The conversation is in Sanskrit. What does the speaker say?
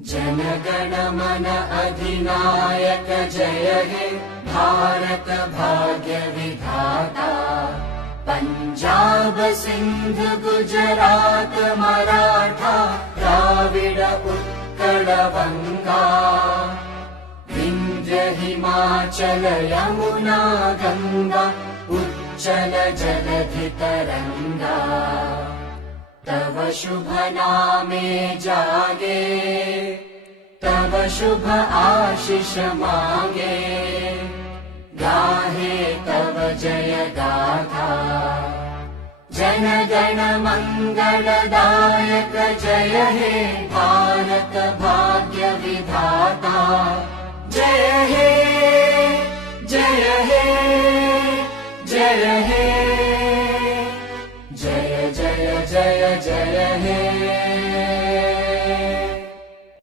जनगण मन अधिनायक जय हे भारत भाग्य विधाता। पंजाब सिंध गुजरात मराठा द्राविड उत्कल बंगा। विंध्य हिमाचल यमुना गंगा उच्चल जलधि तरंगा। तव शुभ नामे जागे तव शुभ आशीष मांगे। गाहे तव जय गाथा जन गण मंगलदायक जय हे भारत भाग्य